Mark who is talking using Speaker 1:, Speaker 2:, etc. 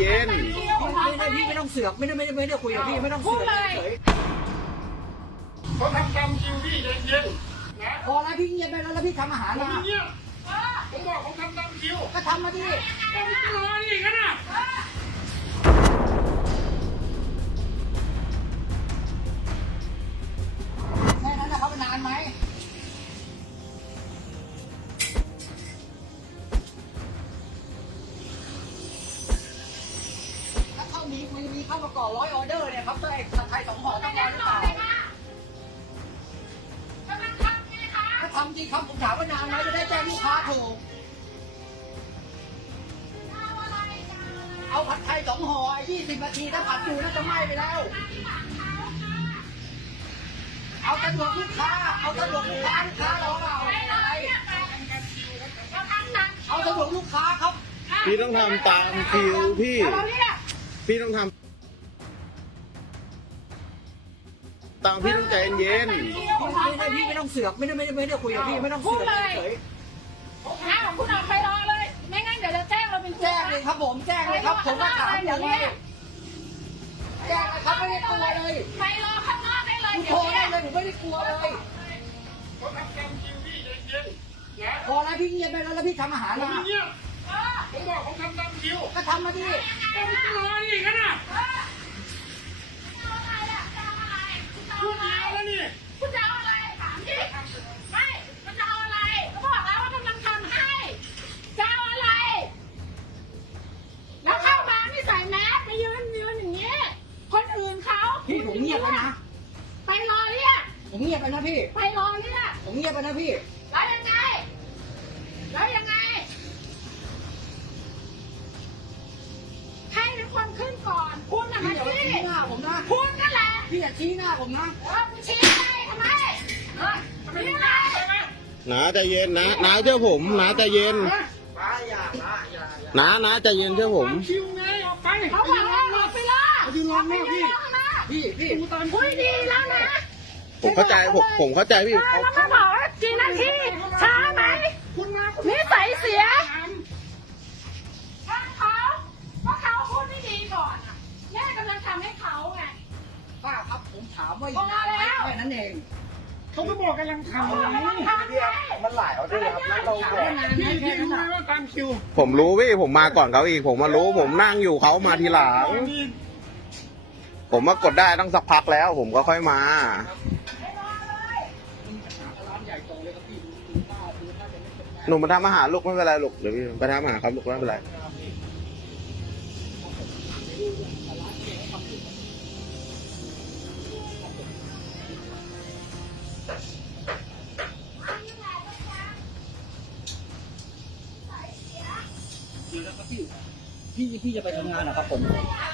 Speaker 1: เย็น
Speaker 2: พี่ไม่ต้องเสือกไม่ได้คุยกับพี่ไม่ต้องเสือก
Speaker 3: เขาทำตามคิวพี่เย็นๆนะ
Speaker 2: พอแล้วพี่เงียบไปแล้วพี่ทำอาหาร
Speaker 3: ผม
Speaker 2: มา
Speaker 3: เงียบผมบอกผมทำตามคิว
Speaker 2: ก็ทำมาดิ
Speaker 3: ผมจะรอนี่กันนะ
Speaker 2: แค่นั้นนะครับนานไหมถ้าเข้ามีเข้ามาก่อน100 ออเดอร์เนี่ยครับได้ผัดไทย2 ห่อต้องรอหรือเปล่าถ้าทำจริงครับผมถามว่านานไหมจะได้แจ้งลูกค้าถูกเอาผัดไทย2 ห่อ20 นาทีถ้าผัดอยู่น่าจะไหม้ไปแล้วเอาสะดวกลูกค้าเอาสะดวกลูกค้ารอเราเอาสะดวกลูกค้าครับ
Speaker 1: พี่ต้องทำตามคิวพี่ต้องทำตามพี่ต้องใจเย็น
Speaker 2: พี่ไม่ต้องเสือกไม่ได้คุยกับพี่ไม่ต้องเสือกเฉย
Speaker 4: นะคุณออกไปรอเลย ไม่งั้นเดี๋ยวจะแจ้งเราเป็น
Speaker 2: แจ้งเลยครับผมแจ้งเลยครับผมก็ถามอย่างนี้แจ้งเลยครับไม่ได้กลัวเลย
Speaker 4: ไปรอข้างนอกได้เลย
Speaker 2: คุณโทรได้เลยผมไม่ได้กลัวเลย
Speaker 3: เขาทำตามคิวพี่เย็นๆนะ
Speaker 2: พอแล้วพี่เงียบไปแล้วพี่ทำอาหาร
Speaker 3: ผม
Speaker 2: มา
Speaker 3: เงียบผมบอกผมทำตามคิว
Speaker 2: ก็ทำมาดิ
Speaker 3: ผมจะรอนี่กันนะคุณยาวแล้วนี่
Speaker 4: คุณจะเอาอะไรถามดิไม่มันจะเอาอะไรก็บอกแล้วว่ากำลังทำให้จะเอาอะไร แล้วเข้ามาไม่ใส่แมสไปยืนอย่างนี้ คนอื่นเขา
Speaker 2: พี่ผมเงียบไปนะ
Speaker 4: ไปรอเรียก
Speaker 2: ผมเงียบไปนะพี่
Speaker 4: ไปรอเรียก
Speaker 2: ผมเงียบไปนะพี่
Speaker 4: แล้วยังไง แล้วยังไง ให้ทุกคนขึ้นก่อน คุณน่ะ
Speaker 2: พี่
Speaker 4: มา
Speaker 2: อย่ามา
Speaker 4: ชี้
Speaker 2: ชี้หน้าผมนะ
Speaker 4: คุณนั่นแหละ
Speaker 2: พี่อย่าชี้หน้าผมนะ
Speaker 4: คุณชี้ไปทำไมนี่ไง
Speaker 1: นะใจเย็นนะเชื่อผมนะใจเย็นนะใจเย็นเชื่อผม
Speaker 3: คิวไงออกไป
Speaker 4: เขาบอกว่าหลบไปละ
Speaker 3: ไปรอหน้าพี่
Speaker 2: พี่
Speaker 3: ดูตาม
Speaker 4: คุยดีแล้วนะ
Speaker 1: ผมเข้าใจผมเข้าใจพี่
Speaker 4: แล้วมาบอกว่ากี่นาทีช้าไหม
Speaker 3: คุณมา
Speaker 4: นิสัยเสียช่างเขาเพราะเขาพูดไม่ดีก่อนอะแม่กำลังทำให้เขาไง
Speaker 2: ป้าครับผมถามว่า
Speaker 4: พอแล้ว
Speaker 2: แค่นั้นเอง
Speaker 3: เขาก็บอกกำลังทำ
Speaker 4: เขากำลังทำไง
Speaker 1: มันหลายเอาด้วยครับเรา
Speaker 2: ถามว่านานไหม
Speaker 3: พี่
Speaker 2: แค่
Speaker 3: รู้
Speaker 2: นั้น
Speaker 3: ไหม
Speaker 2: น่ะ
Speaker 3: ว่าตามคิว
Speaker 1: ผมรู้พี่ผมมาก่อนเขาอีกผมมารู้ผมนั่งอยู่เขามาทีหลัง ผมมากดได้ต้องสักพักแล้ว ผมก็ค่อยมา
Speaker 2: ร้านใหญ่โตเลยครับพี่ดูป้าดูถ้าจะไม่เป็น
Speaker 1: หนูมาทำอาหารลูกไม่เป็นไรลูกเดี๋ยวพี่ไปทำอาหารครับลูกไม่เป็นไร
Speaker 2: ดีแล้วครับพี่จะไปทำงานเหรอครับผม